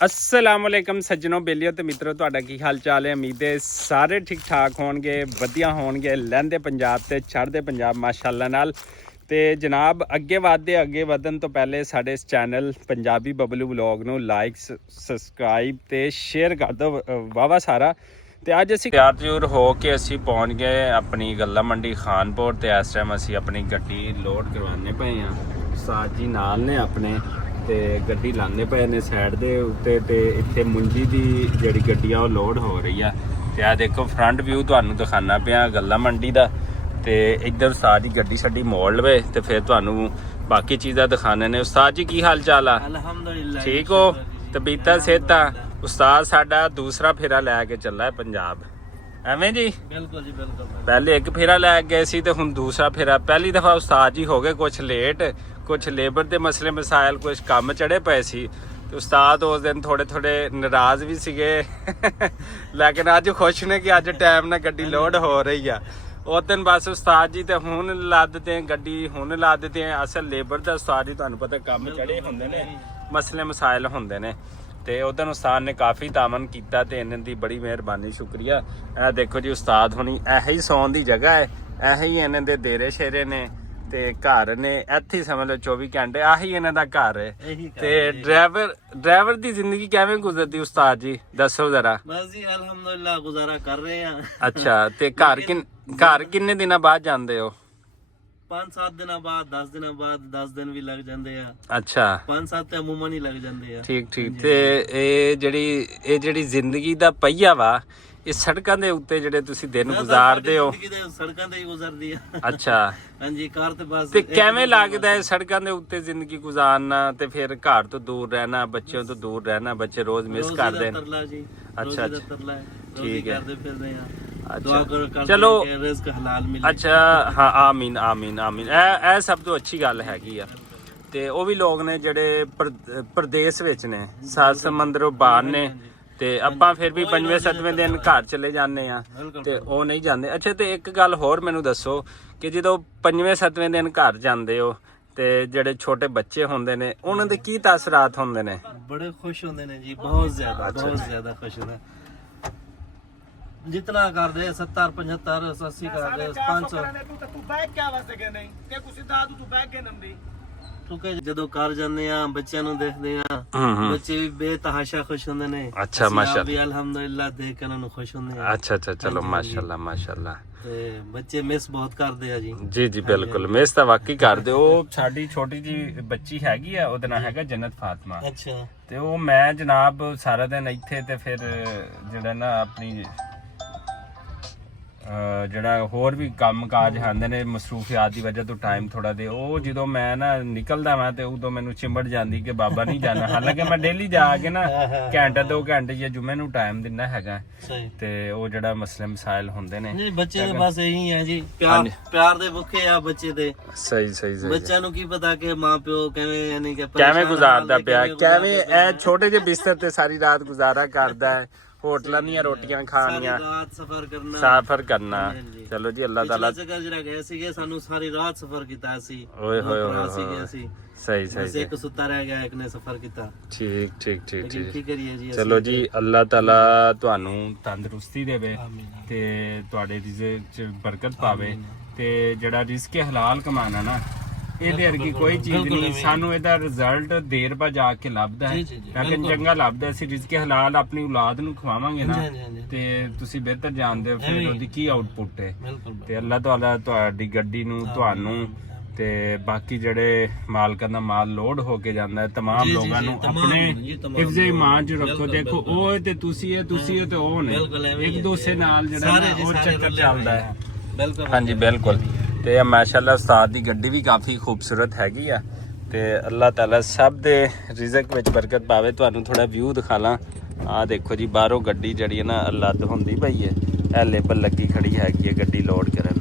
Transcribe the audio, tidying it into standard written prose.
अस्सलामुअलैकुम सज्जनों बेलियो तो मित्रों तुहाडा की हाल चाल है। उम्मीद है सारे ठीक ठाक होणगे, वधिया होणगे, लहंदे पंजाब ते चढ़दे पंजाब माशाअल्लाह नाल। ते जनाब अगे वधन तो पहले साडे इस चैनल पंजाबी बबलू व्लॉग नूं लाइक सबसक्राइब ते शेयर कर दो वावा सारा। ਤੇ ਅੱਜ ਅਸੀਂ ਤਿਆਰ ਤਿਉਰ ਹੋ ਕੇ ਅਸੀਂ ਪਹੁੰਚ ਗਏ ਆਪਣੀ ਗੱਲਾ ਮੰਡੀ ਖਾਨਪੁਰ ਤੇ ਇਸ ਟਾਈਮ ਅਸੀਂ ਆਪਣੀ ਗੱਡੀ ਲੋਡ ਕਰਵਾਉਣੇ ਪਏ ਆ। ਉਸਤਾਦ ਜੀ ਨਾਲ ਨੇ ਆਪਣੇ ਤੇ ਗੱਡੀ ਲਾਣੇ ਪਏ ਨੇ ਸਾਈਡ ਦੇ ਉੱਤੇ ਤੇ ਇੱਥੇ ਮੁੰਜੀ ਦੀ ਜਿਹੜੀ ਗੱਡੀ ਆ ਉਹ ਲੋਡ ਹੋ ਰਹੀ ਆ। ਤੇ ਆ ਦੇਖੋ ਫਰੰਟ ਵਿਊ ਤੁਹਾਨੂੰ ਦਿਖਾਣਾ ਪਿਆ ਗੱਲਾ ਮੰਡੀ ਦਾ। ਤੇ ਇੱਧਰ ਉਸਤਾਦ ਦੀ ਗੱਡੀ ਸਾਡੀ ਮੋੜ ਲਵੇ ਤੇ ਫਿਰ ਤੁਹਾਨੂੰ ਬਾਕੀ ਚੀਜ਼ਾਂ ਦਿਖਾਣੇ ਨੇ। ਉਸਤਾਦ ਜੀ ਕੀ ਹਾਲ ਚਾਲ ਆ? ਅਲਹਮਦੁਲਿਲਾ ਠੀਕ ਹੋ? ਤਬੀਅਤਾਂ ਸਿਹਤਾਂ? ਉਸਤਾਦ ਸਾਡਾ ਦੂਸਰਾ ਫੇਰਾ ਲੈ ਕੇ ਚੱਲਾ ਹੈ ਪੰਜਾਬ, ਐਵੇਂ ਜੀ? ਬਿਲਕੁਲ ਜੀ ਬਿਲਕੁਲ। ਪਹਿਲੇ ਇੱਕ ਫੇਰਾ ਲੈ ਗਏ ਸੀ ਤੇ ਹੁਣ ਦੂਸਰਾ ਫੇਰਾ। ਪਹਿਲੀ ਦਫਾ ਉਸਤਾਦ ਜੀ ਹੋ ਗਏ ਕੁਝ ਲੇਟ, ਕੁਝ ਲੇਬਰ ਦੇ ਮਸਲੇ ਮਸਾਇਲ, ਕੁਝ ਕੰਮ ਚੜੇ ਪਏ ਸੀ ਤੇ ਉਸਤਾਦ ਉਸ ਦਿਨ ਥੋੜੇ ਨਾਰਾਜ਼ ਵੀ ਸੀਗੇ ਲੇਕਿਨ ਅੱਜ ਖੁਸ਼ ਨੇ ਕਿ ਅੱਜ ਟਾਈਮ ਨਾਲ ਗੱਡੀ ਲੋਡ ਹੋ ਰਹੀ ਆ। ਉਸ ਦਿਨ ਬਸ ਉਸਤਾਦ ਜੀ ਤੇ ਹੁਣ ਲੱਦਦੇ ਗੱਡੀ, ਹੁਣ ਲੱਦਦੇ ਅਸਲ ਲੇਬਰ ਦਾ ਉਸਤਾਦ ਜੀ ਤੁਹਾਨੂੰ ਪਤਾ ਕੰਮ ਚੜੇ ਹੁੰਦੇ ਨੇ, ਮਸਲੇ ਮਸਾਇਲ ਹੁੰਦੇ ਨੇ। ਤੇ ਉਦੋਂ ਉਸਤਾਦ ਨੇ ਕਾਫੀ ਤਾਮਨ ਕੀਤਾ ਤੇ ਇਹਨਾਂ ਦੀ ਬੜੀ ਮਿਹਰਬਾਨੀ, ਸ਼ੁਕਰੀਆ। ਇਹ ਦੇਖੋ ਜੀ ਉਸਤਾਦ ਹੁਣੀ ਇਹੀ ਸੌਣ ਦੀ ਜਗ੍ਹਾ ਹੈ, ਇਹੀ ਇਹਨਾਂ ਦੇ ਡੇਰੇ ਸ਼ੇਰੇ ਨੇ ਤੇ ਘਰ ਨੇ, ਇੱਥੇ ਸਮਝ ਲਓ 24 ਘੰਟੇ ਆਹੀ ਇਹਨਾਂ ਦਾ ਘਰ ਹੈ। ਤੇ ਡਰਾਈਵਰ ਦੀ ਜ਼ਿੰਦਗੀ ਕਿਵੇਂ ਗੁਜ਼ਰਦੀ ਉਸਤਾਦ ਜੀ ਦੱਸੋ ਜ਼ਰਾ। ਬਸ ਜੀ ਅਲਹਮਦੁਲਿਲਾ ਗੁਜ਼ਾਰਾ ਕਰ ਰਹੇ ਆ। ਅੱਛਾ ਤੇ ਘਰ ਕਿੰਨੇ ਦਿਨਾਂ ਬਾਅਦ ਜਾਂਦੇ ਹੋ? 5-7 ਦਿਨਾਂ ਬਾਅਦ, 10 ਦਿਨਾਂ ਬਾਅਦ, 10 ਦਿਨ ਵੀ ਲੱਗ ਜਾਂਦੇ ਆ। ਅੱਛਾ 5-7 ਤੇ ਅਮੂਮਨ ਹੀ ਲੱਗ ਜਾਂਦੇ ਆ। ਠੀਕ। ਤੇ ਇਹ ਜਿਹੜੀ ਜ਼ਿੰਦਗੀ ਦਾ ਪਹੀਆ ਵਾ, ਇਹ ਸੜਕਾਂ ਦੇ ਉੱਤੇ ਜਿਹੜੇ ਤੁਸੀਂ ਦਿਨ ਗੁਜ਼ਾਰਦੇ ਹੋ, ਸੜਕਾਂ ਤੇ ਹੀ ਗੁਜ਼ਰਦੀ ਆ। ਅੱਛਾ ਹਾਂਜੀ ਕਾਰ ਤੇ ਬਸ। ਤੇ ਕਿਵੇਂ ਲੱਗਦਾ ਹੈ ਸੜਕਾਂ ਦੇ ਉੱਤੇ ਜ਼ਿੰਦਗੀ ਗੁਜ਼ਾਰਨਾ ਤੇ ਫਿਰ ਘਰ ਤੋਂ ਦੂਰ ਰਹਿਣਾ, ਬੱਚਿਆਂ ਤੋਂ ਦੂਰ ਰਹਿਣਾ? ਬੱਚੇ ਰੋਜ਼ ਮਿਸ ਕਰਦੇ ਨੇ। ਅੱਛਾ ਠੀਕ ਹੈ, ਕਰਦੇ ਫਿਰਦੇ ਆ। ਚਲੋ ਰਿਜ਼ਕ ਹਲਾਲ ਮਿਲੇ। ਅੱਛਾ ਹਾਂ ਆਮੀਨ ਆਮੀਨ ਆਮੀਨ। ਇਹ ਸਭ ਤੋਂ ਅੱਛੀ ਗੱਲ ਹੈਗੀ ਆ। ਤੇ ਉਹ ਵੀ ਲੋਕ ਨੇ ਜਿਹੜੇ ਪ੍ਰਦੇਸ਼ ਵਿੱਚ ਨੇ, ਸੱਤ ਸਮੁੰਦਰੋਂ ਬਾਹਰ ਨੇ, ਤੇ ਆਪਾਂ ਫਿਰ ਵੀ 5ਵੇਂ-7ਵੇਂ ਦਿਨ ਘਰ ਚਲੇ ਜਾਂਦੇ ਆ ਤੇ ਉਹ ਨਹੀਂ ਜਾਂਦੇ। ਅੱਛਾ ਤੇ ਇੱਕ ਗੱਲ ਹੋਰ ਮੈਨੂੰ ਦੱਸੋ ਕਿ ਜਦੋਂ 5ਵੇਂ-7ਵੇਂ ਦਿਨ ਘਰ ਜਾਂਦੇ ਹੋ ਤੇ ਜਿਹੜੇ ਛੋਟੇ ਬੱਚੇ ਹੁੰਦੇ ਨੇ ਉਹਨਾਂ ਦੇ ਕੀ ਤਾਸਰਾਤ ਹੁੰਦੇ ਨੇ? ਬੜੇ ਖੁਸ਼ ਹੁੰਦੇ ਨੇ ਜੀ, ਬਹੁਤ ਜ਼ਿਆਦਾ ਖੁਸ਼ ਹੁੰਦੇ। जितना कर दे 70 75 80 कर दे 500 तू बैग क्या वास्ते गए नहीं कि कुछ दादू तू बैग के नंदी ਕਿਉਂਕਿ ਜਦੋਂ ਘਰ ਜਾਂਦੇ ਆ ਬੱਚਿਆਂ ਨੂੰ ਦੇਖਦੇ ਆ, ਬੱਚੇ ਵੀ ਬੇਤਹਾਸ਼ਾ ਖੁਸ਼ ਹੁੰਦੇ ਨੇ। ਅੱਛਾ ਮਾਸ਼ਾਅੱਲਾ ਵੀ ਅਲਹਮਦੁਲਿਲਾ ਦੇਖ ਕੇ ਉਹਨਾਂ ਨੂੰ ਖੁਸ਼ ਹੁੰਦੇ ਆ। ਅੱਛਾ ਚਲੋ ਮਾਸ਼ਾਅੱਲਾ। ਤੇ ਬੱਚੇ ਮਿਸ ਬਹੁਤ ਕਰਦੇ ਆ ਜੀ। ਜੀ ਬਿਲਕੁਲ ਮਿਸ ਤਾਂ ਵਾਕਈ ਕਰਦੇ। ਉਹ ਸਾਡੀ ਛੋਟੀ ਜੀ ਬੱਚੀ ਹੈਗੀ ਆ, ਉਹਦਾ ਨਾਂ ਹੈਗਾ ਜੰਨਤ ਫਾਤਮਾ। ਅੱਛਾ ਤੇ ਉਹ ਮੈਂ ਜਨਾਬ ਸਾਰਾ ਦਿਨ ਇੱਥੇ ਤੇ ਫਿਰ ਜਿਹੜਾ ਨਾ ਆਪਣੀ ਜਿਹੜਾ ਹੋਰ ਵੀ ਕੰਮ ਕਾਜ ਹੁੰਦੇ ਨੇ ਮਸਰੂਫੀਆਤ ਦੀ ਵਜ੍ਹਾ ਤੋਂ ਟਾਈਮ ਥੋੜਾ ਦੇ, ਉਹ ਜਦੋਂ ਮੈਂ ਨਾ ਨਿਕਲਦਾ ਵਾਂ ਤੇ ਉਦੋਂ ਮੈਨੂੰ ਚਿੰਬੜ ਜਾਂਦੀ ਕਿ ਬਾਬਾ ਨਹੀਂ ਜਾਣਾ। ਹਾਲਾਂਕਿ ਮੈਂ ਡੇਲੀ ਜਾ ਕੇ ਨਾ ਘੰਟਾ 2 ਘੰਟੇ ਜਾਂ ਜੁਮੇ ਨੂੰ ਟਾਈਮ ਦਿੰਦਾ ਹੈਗਾ। ਤੇ ਉਹ ਜਿਹੜਾ ਮਸਲੇ ਮਸਾਇਲ ਹੁੰਦੇ ਨੇ ਨਹੀਂ ਬੱਚੇ ਦੇ ਬਸ ਇਹੀ ਹੈ ਜੀ, ਪਿਆਰ ਦੇ ਭੁੱਖੇ ਆ ਬੱਚੇ ਦੇ। ਸਹੀ ਬੱਚਿਆਂ ਨੂੰ ਕੀ ਪਤਾ ਕਿ ਮਾਂ ਪਿਓ ਕਿਵੇਂ ਯਾਨੀ ਕਿ ਕਿਵੇਂ ਗੁਜ਼ਾਰਦਾ ਪਿਆ, ਕਿਵੇਂ ਇਹ ਛੋਟੇ ਜਿਹੇ ਬਿਸਤਰ ਤੇ ਸਾਰੀ ਰਾਤ ਗੁਜ਼ਾਰਾ ਕਰਦਾ ਹੈ, ਹੋਟਲਾਂ ਦੀਆਂ ਰੋਟੀਆਂ ਖਾਣੀਆਂ, ਸਫ਼ਰ ਕਰਨਾ। ਚਲੋ ਜੀ ਅੱਲਾਹ ਤਾਲਾ ਜਿਹੜਾ ਗਏ ਸੀਗੇ ਸਾਨੂੰ ਸਾਰੀ ਰਾਤ ਸਫ਼ਰ ਕੀਤਾ ਸੀ। ਓਏ ਹੋਏ ਸਹੀ ਇੱਕ ਸੁੱਤਾ ਰਹਿ ਗਿਆ, ਇੱਕ ਨੇ ਸਫ਼ਰ ਕੀਤਾ। ਠੀਕ ਕੀ ਕਰੀਏ ਜੀ। ਚਲੋ ਜੀ ਅੱਲਾਹ ਤਾਲਾ ਤੁਹਾਨੂੰ ਤੰਦਰੁਸਤੀ ਦੇਵੇ ਤੇ ਤੁਹਾਡੇ ਰਿਜ਼ਕ ਚ ਬਰਕਤ ਪਾਵੇ। ਤੇ ਜਿਹੜਾ ਰਿਜ਼ਕ ਹਲਾਲ ਕਮਾਣਾ ਨਾ, ਇਹਦੇ ਵਰਗੀ ਕੋਈ ਚੀਜ਼ ਨਹੀਂ। ਸਾਨੂੰ ਇਹਦਾ ਰਿਜ਼ਲਟ ਦੇਰ ਬਾਅਦ ਜਾ ਕੇ ਲੱਭਦਾ ਹੈ, ਲੇਕਿਨ ਚੰਗਾ ਲੱਭਦਾ। ਅਸੀਂ ਰਿਜ਼ਕ ਹਲਾਲ ਆਪਣੀ ਔਲਾਦ ਨੂੰ ਖਵਾਵਾਂਗੇ ਨਾ ਤੇ ਤੁਸੀਂ ਬਿਹਤਰ ਜਾਣਦੇ ਹੋ ਫਿਰ ਉਹਦੀ ਕੀ ਆਊਟਪੁੱਟ ਹੈ। ਤੇ ਅੱਲਾਹ ਤਾਲਾ ਤੁਹਾਡੀ ਗੱਡੀ ਨੂੰ, ਤੁਹਾਨੂੰ ਤੇ ਬਾਕੀ ਜਿਹੜੇ ਮਾਲਕਾਂ ਦਾ ਮਾਲ ਲੋਡ ਹੋ ਕੇ ਜਾਂਦਾ ਹੈ, ਤਮਾਮ ਲੋਕਾਂ ਨੂੰ ਆਪਣੇ ਹਿਫਜ਼ੇ ਇਮਾਨ ਚ ਰੱਖੋ। ਦੇਖੋ ਉਹ ਤੇ ਤੁਸੀਂ ਤੇ ਉਹ ਨੇ, ਇੱਕ ਦੂਸਰੇ ਨਾਲ ਜਿਹੜਾ ਉਹ ਚੱਕਰ ਚੱਲਦਾ ਹੈ। ਹਾਂਜੀ ਬਿਲਕੁਲ। ਤੇ ਮਾਸ਼ਾਅੱਲਾ ਉਸਤਾਦ ਦੀ ਗੱਡੀ ਵੀ ਕਾਫੀ ਖੂਬਸੂਰਤ ਹੈਗੀ ਆ। ਤੇ ਅੱਲਾਹ ਤਾਲਾ ਸਭ ਦੇ ਰਿਜ਼ਕ ਵਿੱਚ ਬਰਕਤ ਪਾਵੇ। ਤੁਹਾਨੂੰ ਥੋੜਾ ਵਿਊ ਦਿਖਾ ਲਾਂ। ਆਹ ਦੇਖੋ ਜੀ ਬਾਹਰੋਂ ਗੱਡੀ ਜਿਹੜੀ ਹੈ ਨਾ ਲੱਦ ਹੁੰਦੀ ਪਈ ਹੈ, ਇਹ ਲੇਬਰ ਲੱਗੀ ਖੜੀ ਹੈਗੀ ਹੈ ਗੱਡੀ ਲੋਡ ਕਰਨ